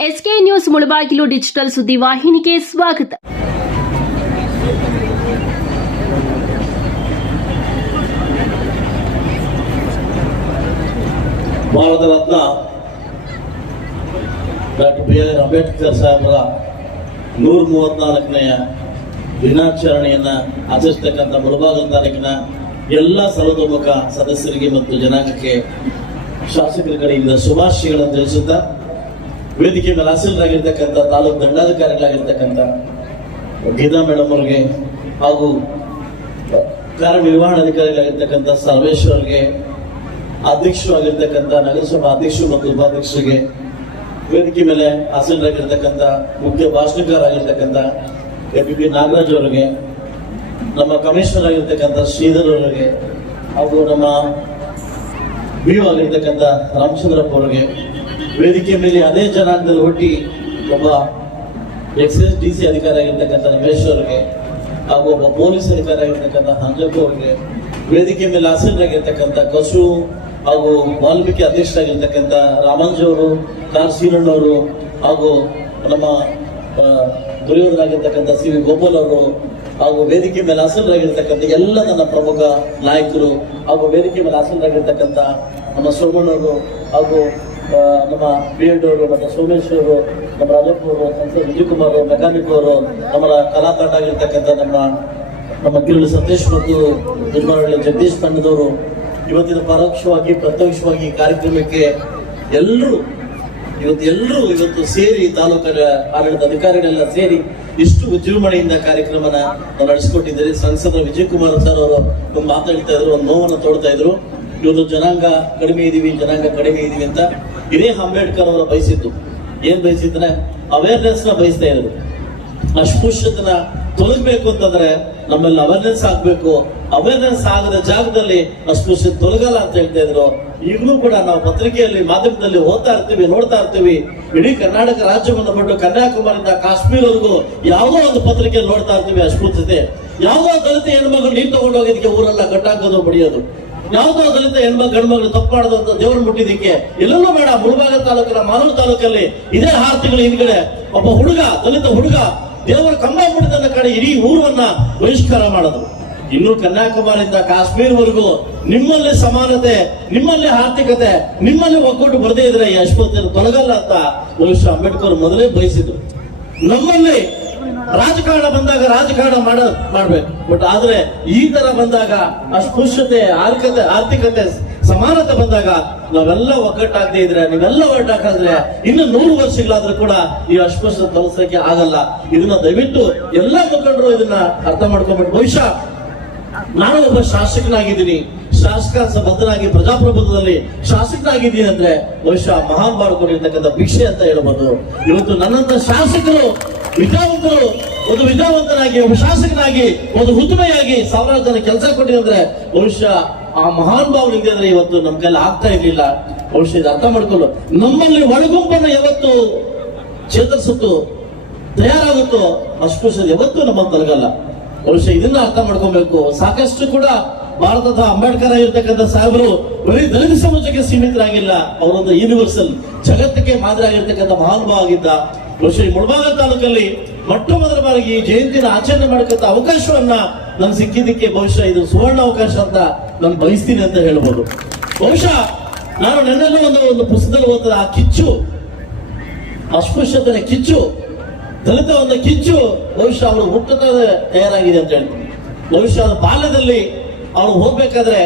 SK news Mulbagal digital ಸುದ್ದಿ ವಾಹಿನಿಗೆ ಸ್ವಾಗತ. Bharat Ratna doctor B R Ambedkar ಸಾಹೇಬರ ನೂರ ಮೂವತ್ನಾಲ್ಕನೆಯ ದಿನಾಚರಣೆಯನ್ನ ಆಚರಿಸ್ತಕ್ಕಂಥ ಮುಳಬಾಗ ತಾಲೂಕಿನ ಎಲ್ಲ ಸರ್ವತೋಮುಖ ಸದಸ್ಯರಿಗೆ ಮತ್ತು ಜನಾಂಗಕ್ಕೆ ಶಾಸಕರ ಕಡೆಯಿಂದ ಶುಭಾಶಯಗಳನ್ನು ತಿಳಿಸುತ್ತಾ ವೇದಿಕೆ ಮೇಲೆ ಹಾಸನರಾಗಿರ್ತಕ್ಕಂಥ ತಾಲೂಕು ದಂಡಾಧಿಕಾರಿಗಳಾಗಿರ್ತಕ್ಕಂಥ ಗೀತಾ ಮೇಡಮ್ ಅವ್ರಿಗೆ ಹಾಗೂ ಕಾರ್ಯನಿರ್ವಹಣಾಧಿಕಾರಿಗಳಾಗಿರ್ತಕ್ಕಂಥ ಸರ್ವೇಶ್ವರ್ಗೆ ಅಧ್ಯಕ್ಷರಾಗಿರ್ತಕ್ಕಂಥ ನಗರಸಭಾ ಅಧ್ಯಕ್ಷರು ಮತ್ತು ಉಪಾಧ್ಯಕ್ಷರಿಗೆ, ವೇದಿಕೆ ಮೇಲೆ ಹಾಸೀಲರಾಗಿರ್ತಕ್ಕಂಥ ಮುಖ್ಯ ಭಾಷಣಕಾರರಾಗಿರ್ತಕ್ಕಂಥ ಎ ಪಿ ಪಿ ನಾಗರಾಜ್ ಅವರಿಗೆ, ನಮ್ಮ ಕಮಿಷನರ್ ಆಗಿರ್ತಕ್ಕಂಥ ಶ್ರೀಧರ್ ಅವರಿಗೆ ಹಾಗೂ ನಮ್ಮ ಬಿ ಆಗಿರ್ತಕ್ಕಂಥ ರಾಮಚಂದ್ರಪ್ಪ ಅವರಿಗೆ ವೇದಿಕೆ ಮೇಲೆ ಅದೇ ಜನಾಂಗದ ಹೊಟ್ಟಿ ಒಬ್ಬ ಎಕ್ಸೈಸ್ ಡಿ ಸಿ ಅಧಿಕಾರಿ ಆಗಿರ್ತಕ್ಕಂಥ ರಮೇಶ್ ಅವರಿಗೆ ಹಾಗೂ ಒಬ್ಬ ಪೊಲೀಸ್ ಅಧಿಕಾರಿ ಆಗಿರ್ತಕ್ಕಂಥ ಹಂಜಪ್ಪ ಅವರಿಗೆ, ವೇದಿಕೆ ಮೇಲೆ ಹಾಸನರಾಗಿರ್ತಕ್ಕಂಥ ಕಸು ಹಾಗೂ ವಾಲ್ಮೀಕಿ ಅಧ್ಯಕ್ಷರಾಗಿರ್ತಕ್ಕಂಥ ರಾಮಾಂಜ್ ಅವರು, ಕಾರ್ ಶ್ರೀರಣ್ಣವರು ಹಾಗೂ ನಮ್ಮ ದುರ್ಯೋಧನಾಗಿರ್ತಕ್ಕಂಥ ಸಿ ವಿ ಗೋಪಾಲ್ ಅವರು ಹಾಗೂ ವೇದಿಕೆ ಮೇಲೆ ಆಸೀನರಾಗಿರ್ತಕ್ಕಂಥ ಎಲ್ಲ ನನ್ನ ಪ್ರಮುಖ ನಾಯಕರು ಹಾಗೂ ವೇದಿಕೆ ಮೇಲೆ ಆಸೀನರಾಗಿರ್ತಕ್ಕಂಥ ನಮ್ಮ ಸೋಮಣ್ಣವರು ಹಾಗೂ ನಮ್ಮ ಬಿ ಎಡ್ ಅವರು, ಮತ್ತು ಸೋಮೇಶ್ ಅವರು, ನಮ್ಮ ರಾಜಪ್ಪ ಅವರು, ಸಂಸದ ವಿಜಯಕುಮಾರ್ ಅವರು, ಮೆಕ್ಯಾನಿಕ್ ಅವರು ನಮ್ಮ ಕಲಾ ತಂಡ ಆಗಿರ್ತಕ್ಕಂಥ ನಮ್ಮ ನಮ್ಮ ಕಿರುಳು ಸತೀಶ್ ಮತ್ತು ನಿರ್ಮಾಣ ಜಗದೀಶ್ ತಂಡದವರು ಇವತ್ತಿನ ಪರೋಕ್ಷವಾಗಿ, ಪ್ರತ್ಯಕ್ಷವಾಗಿ ಕಾರ್ಯಕ್ರಮಕ್ಕೆ ಎಲ್ಲರೂ, ಇವತ್ತು ಎಲ್ಲರೂ ಇವತ್ತು ಸೇರಿ, ತಾಲೂಕಿನ ಆಡಳಿತ ಅಧಿಕಾರಿಗಳೆಲ್ಲ ಸೇರಿ ಇಷ್ಟು ವಿಜೃಂಭಣೆಯಿಂದ ಕಾರ್ಯಕ್ರಮನ ನಡೆಸಿಕೊಟ್ಟಿದ್ದಾರೆ. ಸಂಸದ ವಿಜಯಕುಮಾರ್ ಸರ್ ಅವರು ಮಾತಾಡ್ತಾ ಇದ್ರು, ಒಂದು ನೋವನ್ನು ತೋಡ್ತಾ ಇದ್ರು. ಇವತ್ತು ಜನಾಂಗ ಕಡಿಮೆ ಇದೀವಿ, ಜನಾಂಗ ಕಡಿಮೆ ಇದೀವಿ ಅಂತ ಇದೇ ಅಂಬೇಡ್ಕರ್ ಅವರ ಬಯಸಿದ್ದು. ಏನ್ ಬಯಸಿದ್ರೆ? ಅವೇರ್ನೆಸ್ನ ಬಯಸ್ತಾ ಇದ್ರು ಅಸ್ಪೃಶ್ಯತನ ತೊಲಗಬೇಕು ಅಂತಂದ್ರೆ ನಮ್ಮಲ್ಲಿ ಅವೇರ್ನೆಸ್ ಆಗ್ಬೇಕು. ಅವೇರ್ನೆಸ್ ಆಗದ ಜಾಗದಲ್ಲಿ ಅಸ್ಪೃಶ್ಯತೆ ತೊಲಗಲ್ಲ ಅಂತ ಹೇಳ್ತಾ ಇದ್ರು. ಈಗಲೂ ಕೂಡ ನಾವು ಪತ್ರಿಕೆಯಲ್ಲಿ, ಮಾಧ್ಯಮದಲ್ಲಿ ಓದ್ತಾ ಇರ್ತೀವಿ, ನೋಡ್ತಾ ಇರ್ತೀವಿ. ಇಡೀ ಕರ್ನಾಟಕ ರಾಜ್ಯವನ್ನು ಬಿಟ್ಟು ಕನ್ಯಾಕುಮಾರಿಯಿಂದ ಕಾಶ್ಮೀರವರೆಗೂ ಯಾವುದೋ ಒಂದು ಪತ್ರಿಕೆಯಲ್ಲಿ ನೋಡ್ತಾ ಇರ್ತೀವಿ ಅಸ್ಪೃಶ್ಯತೆ. ಯಾವುದೋ ದಲಿತ ಹೆಣ್ಮಗಳು ನೀರು ತಗೊಂಡೋಗಿದ್ದಕ್ಕೆ ಊರೆಲ್ಲ ಕಟ್ಟಾಕೋದು ಬಡಿಯೋದು ಯಾವುದೋ ದಲಿತ ಹೆಣ್ಮಕ್ಳು ಗಂಡ್ಮಗಳು ತಪ್ಪು ಅಂತ ದೇವ್ರು ಮುಟ್ಟಿದ್ದಕ್ಕೆ ಎಲ್ಲೆಲ್ಲೂ ಬೇಡ. ಮುಳಬಾಗ ತಾಲೂಕಿನ ಮಾನವ ತಾಲೂಕಲ್ಲಿ ಇದೇ ಆರು ತಿಂಗಳ ಹಿಂದ್ಗಡೆ ಒಬ್ಬ ಹುಡುಗ, ದಲಿತ ಹುಡುಗ, ದೇವರ ಕಂಬ ಮುಟ್ಟಿದ ಕಡೆ ಇಡೀ ಊರನ್ನ ಬಹಿಷ್ಕಾರ ಮಾಡೋದು ಇನ್ನು ಕನ್ಯಾಕುಮಾರಿಯಿಂದ ಕಾಶ್ಮೀರ್ವರೆಗೂ ನಿಮ್ಮಲ್ಲಿ ಸಮಾನತೆ, ನಿಮ್ಮಲ್ಲಿ ಆರ್ಥಿಕತೆ, ನಿಮ್ಮಲ್ಲಿ ಒಗ್ಗೊಟ್ಟು ಬರದೇ ಇದ್ರೆ ಈ ಅಶ್ವತ್ಥ ತೊಲಗಲ್ಲ ಅಂತ ಬಹುಶಃ ಅಂಬೇಡ್ಕರ್ ಮೊದಲೇ ಬಯಸಿದ್ರು. ನಮ್ಮಲ್ಲಿ ರಾಜಕಾರಣ ಬಂದಾಗ ರಾಜಕಾರಣ ಮಾಡ ಮಾಡ್ಬೇಕು. ಬಟ್ ಆದ್ರೆ ಈ ತರ ಬಂದಾಗ ಅಸ್ಪೃಶ್ಯತೆ ಆರ್ಥಿಕತೆ ಆರ್ಥಿಕತೆ ಸಮಾನತೆ ಬಂದಾಗ ನಾವೆಲ್ಲ ಒಗ್ಗಟ್ಟಾಗದೇ ಇದ್ರೆ, ನೀವೆಲ್ಲ ಒಗ್ಗಟ್ಟಾಕಿದ್ರೆ ಇನ್ನು ನೂರು ವರ್ಷಗಳಾದ್ರೂ ಕೂಡ ಈ ಅಸ್ಪೃಶ್ಯತೆ ತಲುಸಕ್ಕೆ ಆಗಲ್ಲ. ಇದನ್ನ ದಯವಿಟ್ಟು ಎಲ್ಲ ಮುಖಂಡರು ಇದನ್ನ ಅರ್ಥ ಮಾಡ್ಕೊಂಡ್ಬಿಟ್ಟು. ಬಹುಶಃ ನಾನು ಒಬ್ಬ ಶಾಸಕನಾಗಿದ್ದೀನಿ. ಶಾಸಕ ಬದ್ಧನಾಗಿ ಪ್ರಜಾಪ್ರಭುತ್ವದಲ್ಲಿ ಶಾಸಕನಾಗಿದ್ದೀನಿ ಅಂದ್ರೆ ಬಹುಶಃ ಮಹಾನ್ ಮಾಡಿಕೊಂಡಿರ್ತಕ್ಕಂಥ ಭಿಕ್ಷೆ ಅಂತ ಹೇಳಬಹುದು ಇವತ್ತು ನನ್ನಂತ ಶಾಸಕರು ವಿದ್ಯಾವಂತರು ಒಂದು ವಿದ್ಯಾವಂತನಾಗಿ ಒಬ್ಬ ಶಾಸಕನಾಗಿ, ಒಂದು ಹುದ್ಮೆಯಾಗಿ ಸಾವಿರಾರು ಜನ ಕೆಲಸ ಕೊಟ್ಟಿದ್ರೆ ಬಹುಶಃ ಆ ಮಹಾನ್ ಭಾವನಿಂದ ಅಂದ್ರೆ ಇವತ್ತು ನಮ್ ಆಗ್ತಾ ಇರ್ಲಿಲ್ಲ. ಬಹುಶಃ ಇದು ಅರ್ಥ ಮಾಡ್ಕೊಳ್ಳು. ನಮ್ಮಲ್ಲಿ ಒಳಗುಂಪನ್ನ ಯಾವತ್ತು ಚೇತರಿಸುತ್ತೋ ತಯಾರಾಗುತ್ತೋ ಅಷ್ಟು ಯಾವತ್ತು ನಮ್ಮ ತಲಗಲ್ಲ ಬಹುಶಃ ಇದನ್ನ ಅರ್ಥ ಮಾಡ್ಕೊಬೇಕು. ಸಾಕಷ್ಟು ಕೂಡ ಭಾರತದ ಅಂಬೇಡ್ಕರ್ ಆಗಿರ್ತಕ್ಕಂಥ ಸಾಹೇಬರು ಬರೀ ದಲಿತ ಸಮಾಜಕ್ಕೆ ಸೀಮಿತರಾಗಿಲ್ಲ. ಅವರೊಂದು ಯೂನಿವರ್ಸಲ್ ಜಗತ್ತಿಗೆ ಮಾದರಿ ಆಗಿರ್ತಕ್ಕಂಥ ಮಹಾನುಭಾವ ಆಗಿದ್ದ ಈ ಮುಳಬಾಗ ತಾಲೂಕಲ್ಲಿ ಮೊಟ್ಟ ಮೊದಲ ಬಾರಿಗೆ ಈ ಜಯಂತಿನ ಆಚರಣೆ ಮಾಡಕಂತ ಅವಕಾಶವನ್ನ ನಮ್ಗೆ ಸಿಕ್ಕಿದ್ದಕ್ಕೆ ಬಹುಶಃ ಇದು ಸುವರ್ಣ ಅವಕಾಶ ಅಂತ ನಾನು ಬಯಸ್ತೀನಿ ಅಂತ ಹೇಳ್ಬೋದು. ಬಹುಶಃ ನಾನು ನನ್ನಲ್ಲೂ ಒಂದು ಒಂದು ಪುಸ್ತಕದಲ್ಲಿ ಓದ್ತದೆ, ಆ ಕಿಚ್ಚು. ಅಸ್ಪೃಶ್ಯತನ ಕಿಚ್ಚು ದಲಿತ ಒಂದು ಕಿಚ್ಚು ಬಹುಶಃ ಅವರು ಹುಟ್ಟದ ತಯಾರಾಗಿದೆ ಅಂತ ಹೇಳ್ತೀನಿ. ಬಹುಶಃ ಬಾಲ್ಯದಲ್ಲಿ ಅವನು ಹೋಗ್ಬೇಕಾದ್ರೆ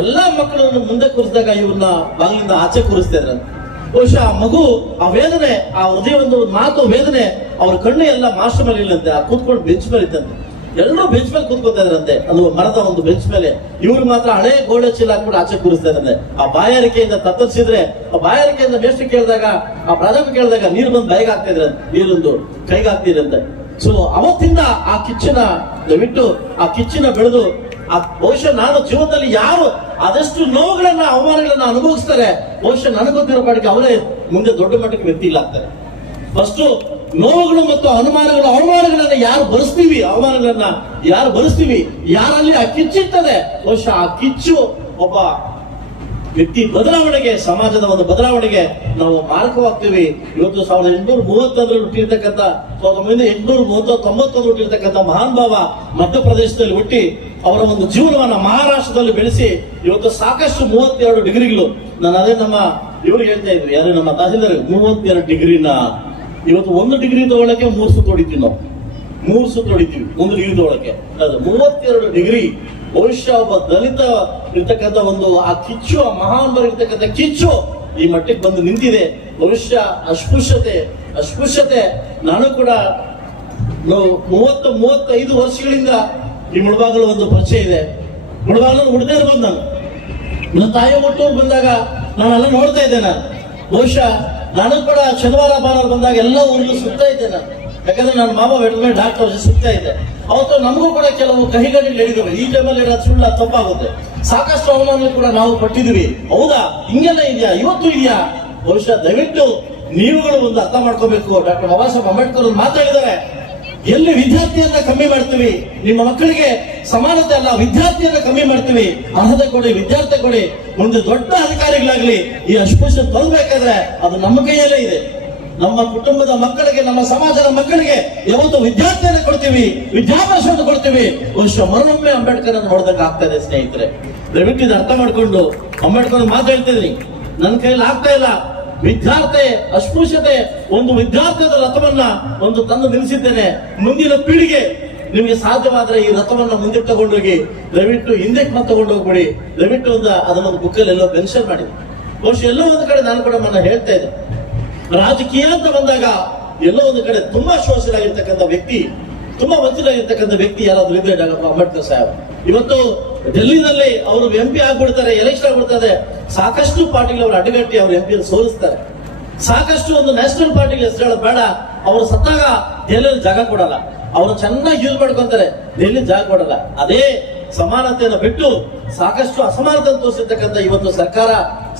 ಎಲ್ಲಾ ಮಕ್ಕಳನ್ನು ಮುಂದೆ ಕೂರಿಸಿದಾಗ ಇವ್ರನ್ನ ಬಾಗಿಲಿಂದ ಆಚೆ ಕೂರಿಸ್ತಾ ಇದ್ರಂತೆ. ಬಹುಶಃ ಆ ಮಗು ಆ ವೇದನೆ, ಆ ಹೃದಯ ಒಂದು ಮಾತು ವೇದನೆ, ಅವ್ರ ಕಣ್ಣು ಎಲ್ಲ ಮಾಸ್ಟರ್ ಮೇಲೆ ಇಲ್ಲಂತೆ, ಆ ಕೂತ್ಕೊಂಡು ಬೆಂಚ್ ಮೇಲೆ ಇತ್ತಂತೆ ಎಲ್ಲರೂ ಬೆಂಚ್ ಮೇಲೆ ಕೂತ್ಕೊತಾ ಇದ್ರಂತೆ ಅದು ಮರದ ಒಂದು ಬೆಂಚ್ ಮೇಲೆ. ಇವ್ರು ಮಾತ್ರ ಹಳೆ ಗೋಡೆ ಚೀಲ ಹಾಕ್ಬಿಟ್ಟು ಆಚೆ ಕೂರಿಸ್ತಾ ಇದ್ರಂತೆ ಆ ಬಾಯಾರಿಕೆಯಿಂದ ತತ್ತರಿಸಿದ್ರೆ, ಆ ಬಾಯಾರಿಕೆಯಿಂದ ಮೇಷ್ಟ್ರು ಕೇಳಿದಾಗ, ಆ ಪ್ರಾಜೆಕ್ಟ್ ಕೇಳಿದಾಗ ನೀರು ಬಂದು ಬೈಗ್ ಆಗ್ತಾ ನೀರೊಂದು ಕೈಗೆ ಆಗ್ತಿದ್ರಂತೆ ಸೊ ಅವತ್ತಿಂದ ಆ ಕಿಚ್ಚನ ದಯವಿಟ್ಟು ಆ ಕಿಚ್ಚಿನ ಬೆಳೆದು ಬಹುಶಃ ನಾನು ಜೀವನದಲ್ಲಿ ಯಾರು ಆದಷ್ಟು ನೋವುಗಳನ್ನ, ಅವಮಾನಗಳನ್ನ ಅನುಭವಿಸ್ತಾರೆ, ಬಹುಶಃ ನನಗೊತ್ತಿರೋ ಪಾಡಿಗೆ ಅವರೇ ಮುಂದೆ ದೊಡ್ಡ ಮಟ್ಟಕ್ಕೆ ವ್ಯಕ್ತಿ ಇಲ್ಲ ಆಗ್ತಾರೆ ಫಸ್ಟ್ ನೋವುಗಳು ಮತ್ತು ಅನುಮಾನಗಳು, ಅವಮಾನಗಳನ್ನ ಯಾರು ಬರೆಸ್ತೀವಿ? ಅವಮಾನಗಳನ್ನ ಯಾರು ಬರೆಸ್ತೀವಿ? ಯಾರಲ್ಲಿ ಆ ಕಿಚ್ಚಿರ್ತದೆ ಬಹುಶಃ ಆ ಕಿಚ್ಚು ಒಬ್ಬ ವ್ಯಕ್ತಿ ಬದಲಾವಣೆಗೆ, ಸಮಾಜದ ಒಂದು ಬದಲಾವಣೆಗೆ ನಾವು ಮಾರ್ಗವಾಗ್ತೀವಿ ಇವತ್ತು ಸಾವಿರದ ಎಂಟುನೂರ ಮೂವತ್ತೊಂದರಲ್ಲಿ ಹುಟ್ಟಿರ್ತಕ್ಕಂಥ, ಸಾವಿರದ ಒಂಬೈನೂರ ಎಂಟುನೂರ ಮೂವತ್ತ ತೊಂಬತ್ತೊಂದು ಹುಟ್ಟಿರ್ತಕ್ಕಂಥ ಮಹಾನ್ ಭಾವ ಮಧ್ಯಪ್ರದೇಶದಲ್ಲಿ ಹುಟ್ಟಿ ಅವರ ಒಂದು ಜೀವನವನ್ನ ಮಹಾರಾಷ್ಟ್ರದಲ್ಲಿ ಬೆಳೆಸಿ ಇವತ್ತು ಸಾಕಷ್ಟು ಮೂವತ್ತೆರಡು ಡಿಗ್ರಿಗಳು. ನಾನು ಅದೇ ನಮ್ಮ, ಇವರು ಹೇಳ್ತಾ ಇದ್ರು, ಯಾರು ನಮ್ಮ ತಹಸೀಲ್ದಾರ್? ಮೂವತ್ತೆರಡು ಡಿಗ್ರಿನ? ಇವತ್ತು ಒಂದು ಡಿಗ್ರಿ ತಗೊಳ್ಳಕ್ಕೆ ಮೂರು ಸುತ್ತು ಹೊಡಿತೀವಿ ನಾವು. ಮೂರು ಸುತ್ತು ಹೊಡಿತೀವಿ, ಒಂದು ಡಿಗ್ರಿ ತಗೊಳ್ಳಕ್ಕೆ ಅದು ಮೂವತ್ತೆರಡು ಡಿಗ್ರಿ ಬಹುಶಃ ಒಬ್ಬ ದಲಿತ ಇರ್ತಕ್ಕಂಥ ಒಂದು ಆ ಕಿಚ್ಚು, ಆ ಮಹಾನ್ ಇರ್ತಕ್ಕಂಥ ಕಿಚ್ಚು ಈ ಮಟ್ಟಕ್ಕೆ ಬಂದು ನಿಂತಿದೆ. ಬಹುಶಃ ಅಸ್ಪೃಶ್ಯತೆ ಅಸ್ಪೃಶ್ಯತೆ. ನಾನು ಕೂಡ ಮೂವತ್ತು, ಮೂವತ್ತೈದು ವರ್ಷಗಳಿಂದ ಈ ಮುಳಬಾಗಲು ಒಂದು ಪರಿಚಯ ಇದೆ. ಮುಳಬಾಗಲು ಹುಡ್ದೇ ಬಂದ ನಾನು. ನನ್ನ ತಾಯಿ ಮಟ್ಟೂರು ಬಂದಾಗ ನಾನು ಅಲ್ಲ ನೋಡ್ತಾ ಇದ್ದೆ ನಾನು. ಬಹುಶಃ ನಾನು ಕೂಡ ಶನಿವಾರ, ಭಾನುವಾರ ಬಂದಾಗ ಎಲ್ಲ ಊರಿಗೂ ಸುತ್ತ ಇದ್ದೆ ನಾನು. ಯಾಕಂದ್ರೆ ನನ್ನ ಮಾವ ಮೇಲೆ ಡಾಕ್ಟರ್ ಸಿಗ್ತಾ ಇದೆ ಅವತ್ತು ನಮಗೂ ಕೂಡ ಕೆಲವು ಕಹಿಗಡಿಗಳು ಹೇಳಿದವು ಈ ಟೈಮಲ್ಲಿ ಇರೋದು ಸುಳ್ಳ ತಪ್ಪಾಗುತ್ತೆ. ಸಾಕಷ್ಟು ಅವಮಾನ ಕೂಡ ನಾವು ಪಟ್ಟಿದ್ವಿ ಹೌದಾ? ಹಿಂಗೆಲ್ಲ ಇದೆಯಾ? ಇವತ್ತು ಇದೆಯಾ? ಬಹುಶಃ ದಯವಿಟ್ಟು ನೀವುಗಳು ಒಂದು ಅರ್ಥ ಮಾಡ್ಕೋಬೇಕು. ಡಾಕ್ಟರ್ ಬಾಬಾ ಸಾಹೇಬ್ ಅಂಬೇಡ್ಕರ್ ಒಂದು ಮಾತಾಡಿದ್ದಾರೆ ಎಲ್ಲಿ ವಿದ್ಯಾರ್ಥಿಯನ್ನ ಕಮ್ಮಿ ಮಾಡ್ತೀವಿ? ನಿಮ್ಮ ಮಕ್ಕಳಿಗೆ ಸಮಾನತೆ ಅಲ್ಲ, ವಿದ್ಯಾರ್ಥಿಯನ್ನ ಕಮ್ಮಿ ಮಾಡ್ತೀವಿ. ಅರ್ಹತೆ ಕೊಡಿ, ವಿದ್ಯಾರ್ಥಿ ಕೊಡಿ. ಮುಂದೆ ದೊಡ್ಡ ಅಧಿಕಾರಿಗಳಾಗ್ಲಿ ಈ ಅಸ್ಪೃಶ್ಯ ತೊಲಬೇಕಾದ್ರೆ ಅದು ನಮ್ಮ ಕೈಯಲ್ಲೇ ಇದೆ. ನಮ್ಮ ಕುಟುಂಬದ ಮಕ್ಕಳಿಗೆ, ನಮ್ಮ ಸಮಾಜದ ಮಕ್ಕಳಿಗೆ ಯಾವತ್ತು ವಿದ್ಯಾರ್ಥಿಯನ್ನು ಕೊಡ್ತೀವಿ, ವಿದ್ಯಾಭ್ಯಾಸವನ್ನು ಕೊಡ್ತೀವಿ. ವರ್ಷ ಮರೊಮ್ಮೆ ಅಂಬೇಡ್ಕರ್ ಅನ್ನು ನೋಡ್ದಂಗೆ ಆಗ್ತಾ ಇದೆ ಸ್ನೇಹಿತರೆ. ದಯವಿಟ್ಟು ಇದು ಅರ್ಥ ಮಾಡಿಕೊಂಡು, ಅಂಬೇಡ್ಕರ್ ಮಾತು ಹೇಳ್ತಿದ್ರಿ ನನ್ನ ಕೈಯಲ್ಲಿ ಆಗ್ತಾ ಇಲ್ಲ. ವಿದ್ಯಾರ್ಥಿ, ಅಸ್ಪೃಶ್ಯತೆ, ಒಂದು ವಿದ್ಯಾರ್ಥಿಯ ರಥವನ್ನ ಒಂದು ತಂದು ನಿಲ್ಲಿಸಿದ್ದೇನೆ. ಮುಂದಿನ ಪೀಳಿಗೆ ನಿಮಗೆ ಸಾಧ್ಯವಾದ್ರೆ ಈ ರಥವನ್ನ ಮುಂದೆ ತಗೊಂಡೋಗಿ, ದಯವಿಟ್ಟು ಹಿಂದೆ ಮತ್ತೆ ತಗೊಂಡೋಗ್ಬಿಡಿ. ದಯವಿಟ್ಟು ಒಂದು ಅದನ್ನೊಂದು ಬುಕ್ಕಲ್ಲಿ ಎಲ್ಲೋ ಮೆನ್ಷನ್ ಮಾಡಿ. ಬಹುಶಃ ಎಲ್ಲೋ ಒಂದು ಕಡೆ ನಾನು ಕೂಡ ಮನ ಹೇಳ್ತಾ ಇದ್ದೆ. ರಾಜಕೀಯ ಅಂತ ಬಂದಾಗ ಎಲ್ಲೋ ಒಂದು ಕಡೆ ತುಂಬಾ ಶೋಷರಾಗಿರ್ತಕ್ಕಂಥ ವ್ಯಕ್ತಿ, ತುಂಬಾ ವಂಚಿತರಾಗಿರ್ತಕ್ಕಂಥ ವ್ಯಕ್ತಿ ಯಾರಾದ್ರೂ ಇದ್ರೆ ಡಾಕ್ಟರ್ ಅಂಬೇಡ್ಕರ್ ಸಾಹೇಬ್. ಇವತ್ತು ಡೆಲ್ಲಿನಲ್ಲಿ ಅವರು ಎಂ ಪಿ ಆಗ್ಬಿಡ್ತಾರೆ ಎಲೆಕ್ಷನ್ ಆಗ್ಬಿಡ್ತಾರೆ, ಸಾಕಷ್ಟು ಪಾರ್ಟಿಗಳು ಅವರು ಅಡ್ಡಗಟ್ಟಿ ಅವರು ಎಂ ಪಿ ಸೋಲಿಸ್ತಾರೆ. ಸಾಕಷ್ಟು ಒಂದು ನ್ಯಾಷನಲ್ ಪಾರ್ಟಿಗೆ ಹೆಸರು ಹೇಳೋದು ಬೇಡ, ಅವರು ಸತ್ತಾಗ ದೆಹಲಿಯಲ್ಲಿ ಜಾಗ ಕೊಡಲ್ಲ. ಅವರು ಚೆನ್ನಾಗಿ ಯೂಸ್ ಮಾಡ್ಕೊಂತಾರೆ, ಡೆಲ್ಲಿ ಜಾಗ ಕೊಡಲ್ಲ. ಅದೇ ಸಮಾನತೆಯನ್ನು ಬಿಟ್ಟು ಸಾಕಷ್ಟು ಅಸಮಾನತೆ ತೋರಿಸಿರ್ತಕ್ಕಂಥ ಇವತ್ತು ಸರ್ಕಾರ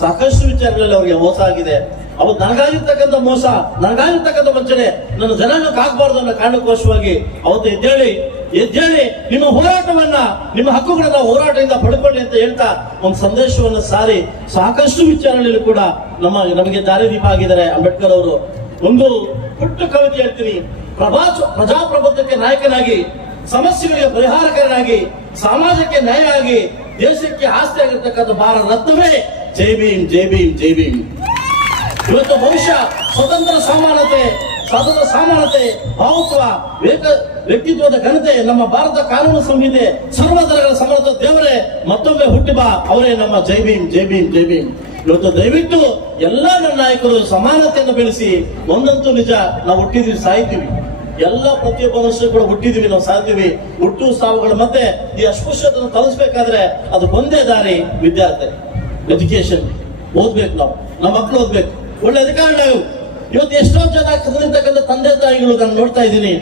ಸಾಕಷ್ಟು ವಿಚಾರಗಳಲ್ಲಿ ಅವರಿಗೆ ಮೋಸ ಆಗಿದೆ. ಅವತ್ತು ನನಗಾಗಿರ್ತಕ್ಕಂಥ ಮೋಸ, ನನಗಾಗಿರ್ತಕ್ಕಂಥ ವಂಚನೆ, ನನ್ನ ಜನಾಂಗಕ್ಕೆ ಕಾಕಬಾರ್ದು ಅನ್ನೋ ಕಾರಣಕ್ಕೋಸ್ಕರವಾಗಿ ಅವತ್ತು ಎದ್ದೇಳಿ ಎದ್ದೇಳಿ ನಿಮ್ಮ ಹೋರಾಟವನ್ನ, ನಿಮ್ಮ ಹಕ್ಕುಗಳನ್ನ ಹೋರಾಟದಿಂದ ಪಡ್ಕೊಳ್ಳಿ ಅಂತ ಹೇಳ್ತಾ ಒಂದು ಸಂದೇಶವನ್ನು ಸಾರಿ ಸಾಕಷ್ಟು ವಿಚಾರಗಳಲ್ಲಿ ಕೂಡ ನಮ್ಮ, ನಮಗೆ ದಾರಿದೀಪ ಆಗಿದ್ದಾರೆ ಅಂಬೇಡ್ಕರ್ ಅವರು. ಒಂದು ಪುಟ್ಟ ಕವಿತೆ ಹೇಳ್ತೀನಿ. ಪ್ರಭಾ ಪ್ರಜಾಪ್ರಭುತ್ವಕ್ಕೆ ನಾಯಕನಾಗಿ, ಸಮಸ್ಯೆಗಳಿಗೆ ಪರಿಹಾರಕರನಾಗಿ ಸಮಾಜಕ್ಕೆ ನ್ಯಾಯ ಆಗಿ, ದೇಶಕ್ಕೆ ಆಸ್ತಿ ಆಗಿರ್ತಕ್ಕಂಥ ಭಾರತ ರತ್ನವೇ. ಜೈ ಭೀಮ್ ಜೈ ಭೀಮ್ ಜೈ ಭೀಮ್. ಇವತ್ತು ಭವಿಷ್ಯ ಸ್ವತಂತ್ರ ಸಮಾನತೆ ಸ್ವತಂತ್ರ ಸಮಾನತೆ, ಭಾವತ್ವ ವ್ಯಕ್ತಿತ್ವದ ಘನತೆ, ನಮ್ಮ ಭಾರತ ಕಾನೂನು ಸಂಹಿತೆ ಸರ್ವಧರಗಳ ಸಮರ್ಥ ದೇವರೇ, ಮತ್ತೊಮ್ಮೆ ಹುಟ್ಟಿ ಬಾ ಅವರೇ ನಮ್ಮ ಜೈ ಭೀಮ್ ಜೈ ಭೀಮ್ ಜೈ ಭೀಮ್. ಇವತ್ತು ದಯವಿಟ್ಟು ಎಲ್ಲ ನನ್ನ ನಾಯಕರು ಸಮಾನತೆಯನ್ನು ಬೆಳೆಸಿ, ಒಂದಂತೂ ನಿಜ, ನಾವು ಹುಟ್ಟಿದ್ವಿ, ಸಾಯ್ತೀವಿ. ಎಲ್ಲ ಪ್ರತಿಯೊಬ್ಬ ಮನುಷ್ಯರು ಕೂಡ ಹುಟ್ಟಿದೀವಿ, ನಾವು ಸಾಧ್ಯವೇ ಹುಟ್ಟು ಸಾವುಗಳ ಮಧ್ಯೆ ಈ ಅಸ್ಪೃಶ್ಯತನ್ನು ಕಲಿಸ್ಬೇಕಾದ್ರೆ ಅದು ಒಂದೇ ದಾರಿ, ವಿದ್ಯಾರ್ಥಿ ಎಜುಕೇಶನ್ ಓದ್ಬೇಕು ನಾವು. ನಮ್ಮ ಮಕ್ಕಳು ಓದ್ಬೇಕು. ಒಳ್ಳೆ ಅಧಿಕಾರಿ ನಾವು ಇವತ್ತು ಎಷ್ಟೋ ಜನ ಕದಲಿರ್ತಕ್ಕಂಥ ತಂದೆ ತಾಯಿಗಳು ನಾನು ನೋಡ್ತಾ ಇದ್ದೀನಿ.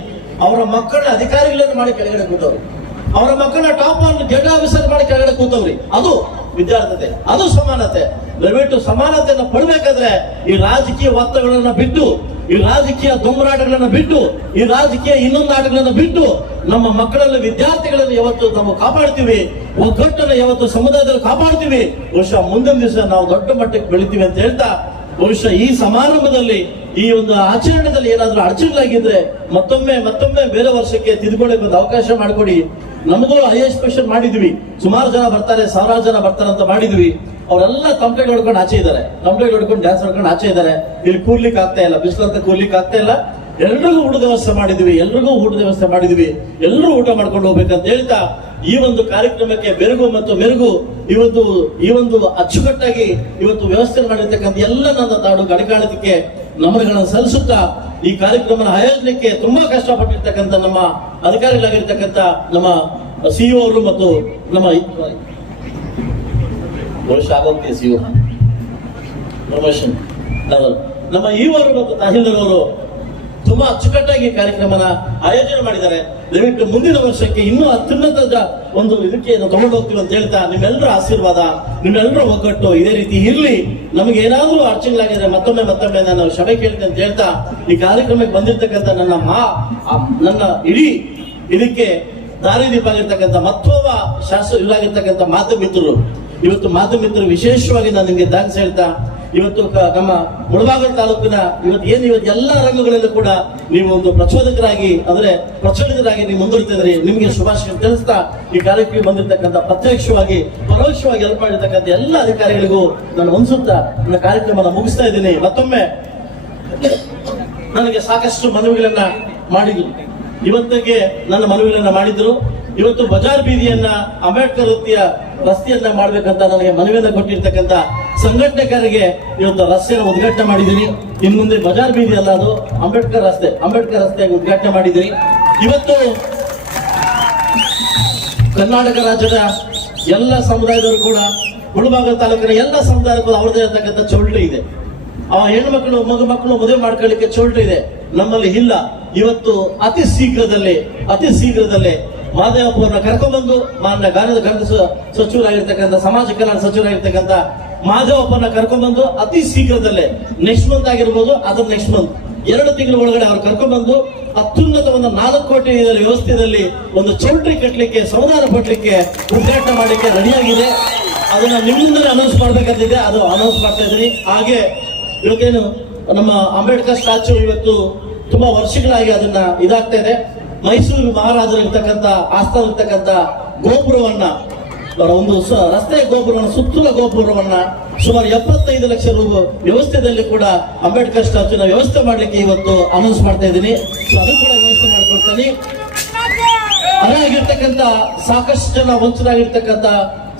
ಅವರ ಮಕ್ಕಳ ಅಧಿಕಾರಿಗಳನ್ನು ಮಾಡಿ ಕೆಳಗಡೆ ಕೂತವ್ರು. ಅವರ ಮಕ್ಕಳ ಟಾಪ್ ಆನ್ ಜಡ್ ಆಫೀಸರ್ ಮಾಡಿ ಕೆಳಗಡೆ ಕೂತವ್ರಿ. ಅದು ವಿದ್ಯಾರ್ಥತೆ, ಅದು ಸಮಾನತೆ. ದಯವಿಟ್ಟು ಸಮಾನತೆಯನ್ನು ಪಡ್ಬೇಕಾದ್ರೆ ಈ ರಾಜಕೀಯ ಒತ್ತಡಗಳನ್ನ ಬಿಟ್ಟು, ಈ ರಾಜಕೀಯ ದೊಂಬರಾಟಗಳನ್ನ ಬಿಟ್ಟು, ಈ ರಾಜಕೀಯ ಇನ್ನೊಂದು ಆಟಗಳನ್ನ ಬಿಟ್ಟು, ನಮ್ಮ ಮಕ್ಕಳಲ್ಲಿ ವಿದ್ಯಾರ್ಥಿಗಳನ್ನು ಯಾವತ್ತು ನಾವು ಕಾಪಾಡ್ತೀವಿ, ಒಗ್ಗಟ್ಟನ್ನು ಯಾವತ್ತು ಸಮುದಾಯದಲ್ಲಿ ಕಾಪಾಡ್ತೀವಿ. ವರ್ಷ ಮುಂದಿನ ದಿವಸ ನಾವು ದೊಡ್ಡ ಮಟ್ಟಕ್ಕೆ ಬೆಳಿತೀವಿ ಅಂತ ಹೇಳ್ತಾ ಬಹುಶಃ ಈ ಸಮಾರಂಭದಲ್ಲಿ, ಈ ಒಂದು ಆಚರಣೆದಲ್ಲಿ ಏನಾದ್ರೂ ಅಡಚಣೆಗಳಾಗಿದ್ರೆ ಮತ್ತೊಮ್ಮೆ ಮತ್ತೊಮ್ಮೆ ಬೇರೆ ವರ್ಷಕ್ಕೆ ತಿದ್ಕೊಳ್ಳಿ ಒಂದು ಅವಕಾಶ ಮಾಡಿಕೊಡಿ. ನಮಗೂ ಐ ಸ್ಪೆಷಲ್ ಮಾಡಿದ್ವಿ. ಸುಮಾರು ಜನ ಬರ್ತಾರೆ, ಸಾವಿರಾರು ಜನ ಬರ್ತಾರೆ ಅಂತ ಮಾಡಿದ್ವಿ. ಅವರೆಲ್ಲ ತಂಪೆಗೆ ಹೊಡ್ಕೊಂಡು ಆಚೆ ಇದ್ದಾರೆ. ತಂಪೆಗೆ ಹೊಡ್ಕೊಂಡು ಡ್ಯಾನ್ಸ್ ಹೊಡ್ಕೊಂಡು ಆಚೆ ಇದ್ದಾರೆ. ಇಲ್ಲಿ ಕೂರ್ಲಿಕ್ಕೆ ಆಗ್ತಾ ಇಲ್ಲ, ಬಿಸಿಲಂತ ಕೂರ್ಲಿಕ್ಕೆ ಆಗ್ತಾ ಇಲ್ಲ. ಎಲ್ರಿಗೂ ಊಟದ ವ್ಯವಸ್ಥೆ ಮಾಡಿದ್ವಿ, ಎಲ್ರಿಗೂ ಊಟದ ವ್ಯವಸ್ಥೆ ಮಾಡಿದ್ವಿ. ಎಲ್ಲರೂ ಊಟ ಮಾಡ್ಕೊಂಡು ಹೋಗ್ಬೇಕಂತ ಹೇಳ್ತಾ ಈ ಒಂದು ಕಾರ್ಯಕ್ರಮಕ್ಕೆ ಬೆರಗು ಮತ್ತು ಮೆರುಗು ಇವತ್ತು ಈ ಒಂದು ಅಚ್ಚುಕಟ್ಟಾಗಿ ಇವತ್ತು ವ್ಯವಸ್ಥೆ ಮಾಡಿರ್ತಕ್ಕಂಥ ಎಲ್ಲ ನನ್ನ ತಾಡು ಕಣಕಾಳದಕ್ಕೆ ನಮನಗಳನ್ನು ಸಲ್ಲಿಸುತ್ತಾ ಈ ಕಾರ್ಯಕ್ರಮನ ಆಯೋಜನೆಗೆ ತುಂಬಾ ಕಷ್ಟಪಟ್ಟಿರ್ತಕ್ಕಂಥ ನಮ್ಮ ಅಧಿಕಾರಿಗಳಾಗಿರ್ತಕ್ಕಂಥ ನಮ್ಮ ಸಿಇಒ ಅವರು ಮತ್ತು ನಮ್ಮ ಸಿಇಒ ಪ್ರಮೋಷನ್ ನಮ್ಮ ಇವರು ಮತ್ತು ತಹಸೀಲ್ದಾರ್ ಅವರು ತುಂಬಾ ಅಚ್ಚುಕಟ್ಟಾಗಿ ಕಾರ್ಯಕ್ರಮನ ಆಯೋಜನೆ ಮಾಡಿದ್ದಾರೆ. ದಯವಿಟ್ಟು ಮುಂದಿನ ವರ್ಷಕ್ಕೆ ಇನ್ನೂ ಅತ್ಯುನ್ನತ ಒಂದು ಇದಕ್ಕೆ ತಗೊಂಡು ಹೋಗ್ತೀವಿ ಅಂತ ಹೇಳ್ತಾ ನಿಮ್ಮೆಲ್ಲರ ಆಶೀರ್ವಾದ, ನಿಮ್ಮೆಲ್ಲರ ಒಗ್ಗಟ್ಟು ಇದೇ ರೀತಿ ಇರಲಿ. ನಮ್ಗೆ ಏನಾದರೂ ಅರ್ಚನೆಗಳಾಗಿದ್ರೆ ಮತ್ತೊಮ್ಮೆ ಮತ್ತೊಮ್ಮೆ ನಾನು ಶಭೆ ಕೇಳ್ತೀ ಅಂತ ಹೇಳ್ತಾ ಈ ಕಾರ್ಯಕ್ರಮಕ್ಕೆ ಬಂದಿರ್ತಕ್ಕಂಥ ನನ್ನ ಮಾ ನನ್ನ ಇಡೀ ಇದಕ್ಕೆ ದಾರಿದೀಪ ಆಗಿರ್ತಕ್ಕಂಥ ಮತ್ತೊಬ್ಬ ಶಾಸಕ, ಇವರಾಗಿರ್ತಕ್ಕಂಥ ಮಾತು ಮಿತ್ರರು ಇವತ್ತು ಮಾತು ಮಿತ್ರರು ವಿಶೇಷವಾಗಿ ನಾನು ನಿಮಗೆ ಥ್ಯಾಂಕ್ಸ್ ಹೇಳ್ತಾ ಇವತ್ತು ನಮ್ಮ ಮುಳಬಾಗಲ ತಾಲೂಕಿನ ಇವತ್ತು ಏನು ಇವತ್ತು ಎಲ್ಲ ರಂಗಗಳಲ್ಲೂ ಕೂಡ ನೀವು ಒಂದು ಪ್ರಚೋದಕರಾಗಿ, ಅಂದ್ರೆ ಪ್ರಚೋದಿತರಾಗಿ ನೀವು ಮುಂದುವರಿತಿದ್ರಿ ನಿಮಗೆ ಶುಭಾಶಯ ತಿಳಿಸ್ತಾ ಈ ಕಾರ್ಯಕ್ರಮಕ್ಕೆ ಬಂದಿರತಕ್ಕಂಥ ಪ್ರತ್ಯಕ್ಷವಾಗಿ, ಪರೋಕ್ಷವಾಗಿ ಹೆಲ್ಪ್ ಮಾಡಿರ್ತಕ್ಕಂಥ ಎಲ್ಲ ಅಧಿಕಾರಿಗಳಿಗೂ ನಾನು ಮುನ್ಸುತ್ತಾ ನನ್ನ ಕಾರ್ಯಕ್ರಮನ ಮುಗಿಸ್ತಾ ಇದ್ದೀನಿ. ಮತ್ತೊಮ್ಮೆ ನನಗೆ ಸಾಕಷ್ಟು ಮನವಿಗಳನ್ನ ಮಾಡಿದ್ರು. ಇವತ್ತಿಗೆ ನನ್ನ ಮನವಿಗಳನ್ನ ಮಾಡಿದ್ರು. ಇವತ್ತು ಬಜಾರ್ ಬೀದಿಯನ್ನ ಅಂಬೇಡ್ಕರ್ ವೃತ್ತಿಯ ರಸ್ತೆಯನ್ನ ಮಾಡ್ಬೇಕಂತ ನನಗೆ ಮನವಿಯನ್ನ ಕೊಟ್ಟಿರ್ತಕ್ಕಂತ ಸಂಘಟನೆಕರಿಗೆ ಇವತ್ತು ರಸ್ತೆಯನ್ನು ಉದ್ಘಾಟನೆ ಮಾಡಿದ್ದೀನಿ. ಇನ್ನು ಮುಂದೆ ಬಜಾರ್ ಬೀದಿ ಅಲ್ಲ ಅದು ಅಂಬೇಡ್ಕರ್ ರಸ್ತೆ ಅಂಬೇಡ್ಕರ್ ರಸ್ತೆ ಉದ್ಘಾಟನೆ ಮಾಡಿದ್ದೀನಿ. ಇವತ್ತು ಕರ್ನಾಟಕ ರಾಜ್ಯದ ಎಲ್ಲ ಸಮುದಾಯದವರು ಕೂಡ ಮುಳುಬಾಗಲ ತಾಲೂಕಿನ ಎಲ್ಲ ಸಮುದಾಯಕ್ಕೂ ಅವ್ರದೇ ಇರತಕ್ಕಂಥ ಚೌಲ್ಟ್ರಿ ಇದೆ. ಆ ಹೆಣ್ಮಕ್ಳು, ಮಗು ಮಕ್ಕಳು ಮದುವೆ ಮಾಡ್ಕೊಳ್ಳಿಕ್ಕೆ ಚೌಲ್ಟ್ರಿ ಇದೆ. ನಮ್ಮಲ್ಲಿ ಇಲ್ಲ. ಇವತ್ತು ಅತಿ ಶೀಘ್ರದಲ್ಲಿ, ಅತಿ ಶೀಘ್ರದಲ್ಲೇ ಮಾದೇವಪ್ಪವ್ರನ್ನ ಕರ್ಕೊಂಡ್ಬಂದು ಮಾನ್ಯ ಗಾನದ ಗಂಧ ಸಚಿವರಾಗಿರ್ತಕ್ಕಂಥ, ಸಮಾಜ ಕಲ್ಯಾಣ ಸಚಿವರಾಗಿರ್ತಕ್ಕಂಥ ಮಾದೇವಪ್ಪನ ಕರ್ಕೊಂಡ್ಬಂದು ಅತಿ ಶೀಘ್ರದಲ್ಲೇ ನೆಕ್ಸ್ಟ್ ಮಂತ್ ಆಗಿರ್ಬೋದು ಅದರ ನೆಕ್ಸ್ಟ್ ಮಂತ್ ಎರಡು ತಿಂಗಳ ಒಳಗಡೆ ಅವರು ಕರ್ಕೊಂಡ್ಬಂದು ಅತ್ಯುನ್ನತ ಒಂದು ನಾಲ್ಕು ಕೋಟಿ ವ್ಯವಸ್ಥೆಯಲ್ಲಿ ಒಂದು ಚೌಲ್ಟ್ರಿ ಕಟ್ಟಲಿಕ್ಕೆ ಸಂವಿಧಾನ ಪಡ್ಲಿಕ್ಕೆ, ಉದ್ಘಾಟನೆ ಮಾಡಲಿಕ್ಕೆ ರೆಡಿಯಾಗಿದೆ. ಅದನ್ನ ನಿಮ್ಮಿಂದಲೇ ಅನೌನ್ಸ್ ಮಾಡ್ಬೇಕಂತಿದೆ. ಅದು ಅನೌನ್ಸ್ ಮಾಡ್ತಾ ಇದ್ದೀನಿ. ಹಾಗೆ ಇವತ್ತೇನು ನಮ್ಮ ಅಂಬೇಡ್ಕರ್ ಸ್ಟ್ಯಾಚು ಇವತ್ತು ತುಂಬಾ ವರ್ಷಗಳಾಗಿ ಅದನ್ನ ಇದಾಗ್ತಾ ಇದೆ. ಮೈಸೂರು ಮಹಾರಾಜರಿರ್ತಕ್ಕಂಥ ಆಸ್ಥಾನ ಇರ್ತಕ್ಕಂಥ ಗೋಪುರವನ್ನ ಒಂದು ರಸ್ತೆ ಗೋಪುರವನ್ನು ಸುತ್ತಲ ಗೋಪುರವನ್ನ ಸುಮಾರು ಎಪ್ಪತ್ತೈದು ಲಕ್ಷ ರೂ ವ್ಯವಸ್ಥೆಯಲ್ಲಿ ಕೂಡ ಅಂಬೇಡ್ಕರ್ ಸ್ಟ್ಯಾಚುನ ವ್ಯವಸ್ಥೆ ಮಾಡ್ಲಿಕ್ಕೆ ಇವತ್ತು ಅನೌನ್ಸ್ ಮಾಡ್ತಾ ಇದ್ದೀನಿ. ಸೊ ಅದು ಕೂಡ ವ್ಯವಸ್ಥೆ ಮಾಡಿಕೊಡ್ತೀನಿ. ಅದಾಗಿರ್ತಕ್ಕಂಥ ಸಾಕಷ್ಟು ಜನ ವಂಚರಾಗಿರ್ತಕ್ಕಂಥ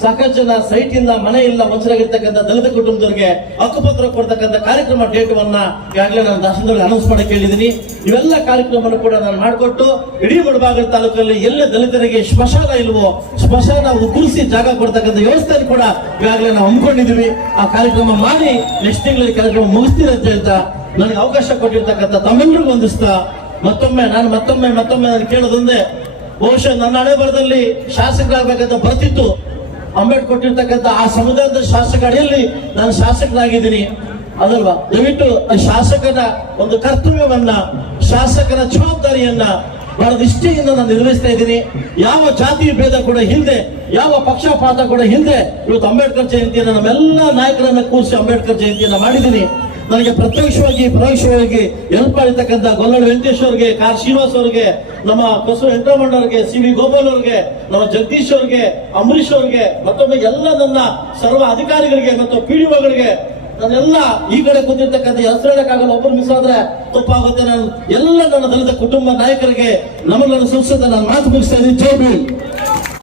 ಸಾಕಷ್ಟು ಜನ ಸೈಟ್ ಇಂದ ಮನೆ ಇಲ್ಲ ಮಂಚರಾಗಿರ್ತಕ್ಕಂಥ ದಲಿತ ಕುಟುಂಬದವರಿಗೆ ಹಕ್ಕುಪತ್ರ ಕೊಡ್ತಕ್ಕಂಥ ಕಾರ್ಯಕ್ರಮ ಡೇಟವನ್ನ ಈಗಾಗಲೇ ನಾನು ದಾಸನದಲ್ಲಿ ಅನೌನ್ಸ್ ಮಾಡಕ್ಕೆ ಹೇಳಿದ್ದೀನಿ ಇವೆಲ್ಲ ಕಾರ್ಯಕ್ರಮವನ್ನು ಕೂಡ ನಾನು ಮಾಡಿಕೊಟ್ಟು ಇಡೀ ಮುಳಬಾಗಲ ತಾಲೂಕಲ್ಲಿ ಎಲ್ಲ ದಲಿತರಿಗೆ ಸ್ಮಶಾನ ಇಲ್ವೋ, ಸ್ಮಶಾನ ಉಗುರಿಸಿ ಜಾಗ ಕೊಡ್ತಕ್ಕಂಥ ವ್ಯವಸ್ಥೆಯನ್ನು ಕೂಡ ಈಗಾಗಲೇ ನಾವು ಹಮ್ಮಿಕೊಂಡಿದ್ವಿ ಆ ಕಾರ್ಯಕ್ರಮ ಮಾಡಿ ನೆಕ್ಸ್ಟ್ ತಿಂಗಳಲ್ಲಿ ಕಾರ್ಯಕ್ರಮ ಮುಗಿಸ್ತೀನಿ ಅಂತ ನನಗೆ ಅವಕಾಶ ಕೊಟ್ಟಿರ್ತಕ್ಕಂಥ ತಮ್ಮೆಲ್ಲರಿಗೂ ವಂದಿಸ್ತಾ ಮತ್ತೊಮ್ಮೆ ನಾನು ಮತ್ತೊಮ್ಮೆ ಮತ್ತೊಮ್ಮೆ ನಾನು ಕೇಳೋದೊಂದೇ, ಬಹುಶಃ ನನ್ನ ಹಣೆ ಬರದಲ್ಲಿ ಶಾಸಕರಾಗಬೇಕಂತ ಬರ್ತಿತ್ತು. ಅಂಬೇಡ್ಕರ್ ಕೊಟ್ಟಿರ್ತಕ್ಕಂಥ ಆ ಸಮುದಾಯದ ಶಾಸಕ ಅಡಿಯಲ್ಲಿ ನಾನು ಶಾಸಕನಾಗಿದ್ದೀನಿ. ಅದಲ್ವಾ? ದಯವಿಟ್ಟು ಶಾಸಕನ ಒಂದು ಕರ್ತವ್ಯವನ್ನ, ಶಾಸಕನ ಜವಾಬ್ದಾರಿಯನ್ನ ಬಹಳ ನಿಷ್ಠೆಯಿಂದ ನಾನು ನಿರ್ವಹಿಸ್ತಾ ಇದ್ದೀನಿ. ಯಾವ ಜಾತಿ ಭೇದ ಕೂಡ ಹಿಂದೆ ಯಾವ ಪಕ್ಷಪಾತ ಕೂಡ ಹಿಂದೆ ಇವತ್ತು ಅಂಬೇಡ್ಕರ್ ಜಯಂತಿಯನ್ನು ನಮ್ಮೆಲ್ಲ ನಾಯಕರನ್ನ ಕೂರಿಸಿ ಅಂಬೇಡ್ಕರ್ ಜಯಂತಿಯನ್ನ ಮಾಡಿದ್ದೀನಿ. ನನಗೆ ಪ್ರತ್ಯಕ್ಷವಾಗಿ, ಪರೋಕ್ಷವಾಗಿ ಹೆಲ್ಪ್ ಮಾಡಿರ್ತಕ್ಕಂಥ ಗೊಲ್ಲಡ್ ವೆಂಕಟೇಶ್ ಅವರಿಗೆ, ಕಾರ್ ಶ್ರೀನಿವಾಸ್ ಅವರಿಗೆ, ನಮ್ಮ ಕೊಸು ವೆಂಕಟರಮಣ ಅವರಿಗೆ, ಸಿ ವಿ ಗೋಪಾಲ್ ಅವರಿಗೆ, ನಮ್ಮ ಜಗದೀಶ್ ಅವರಿಗೆ ಅಂಬರೀಶ್ ಅವರಿಗೆ, ಮತ್ತೊಮ್ಮೆ ಎಲ್ಲ ನನ್ನ ಸರ್ವ ಅಧಿಕಾರಿಗಳಿಗೆ ಮತ್ತು ಪಿಡಿಒಗಳಿಗೆ ನನ್ನೆಲ್ಲ ಈ ಕಡೆ ಕೂತಿರ್ತಕ್ಕಂಥ ಹೆಸರು ಹೇಳಕ್ಕಾಗಲ್ಲ ಒಬ್ಬರು ಮಿಸ್ ಆದ್ರೆ ತಪ್ಪಾಗುತ್ತೆ. ನಾನು ಎಲ್ಲ ನನ್ನ ದಲಿತ ಕುಟುಂಬ ನಾಯಕರಿಗೆ ನಮ್ಮನ್ನು ಸಂಸದ ನಾನು ಮಾತು ಮುಗಿಸ್ತಾ ಇದ್ದೀನಿ. ಜೈ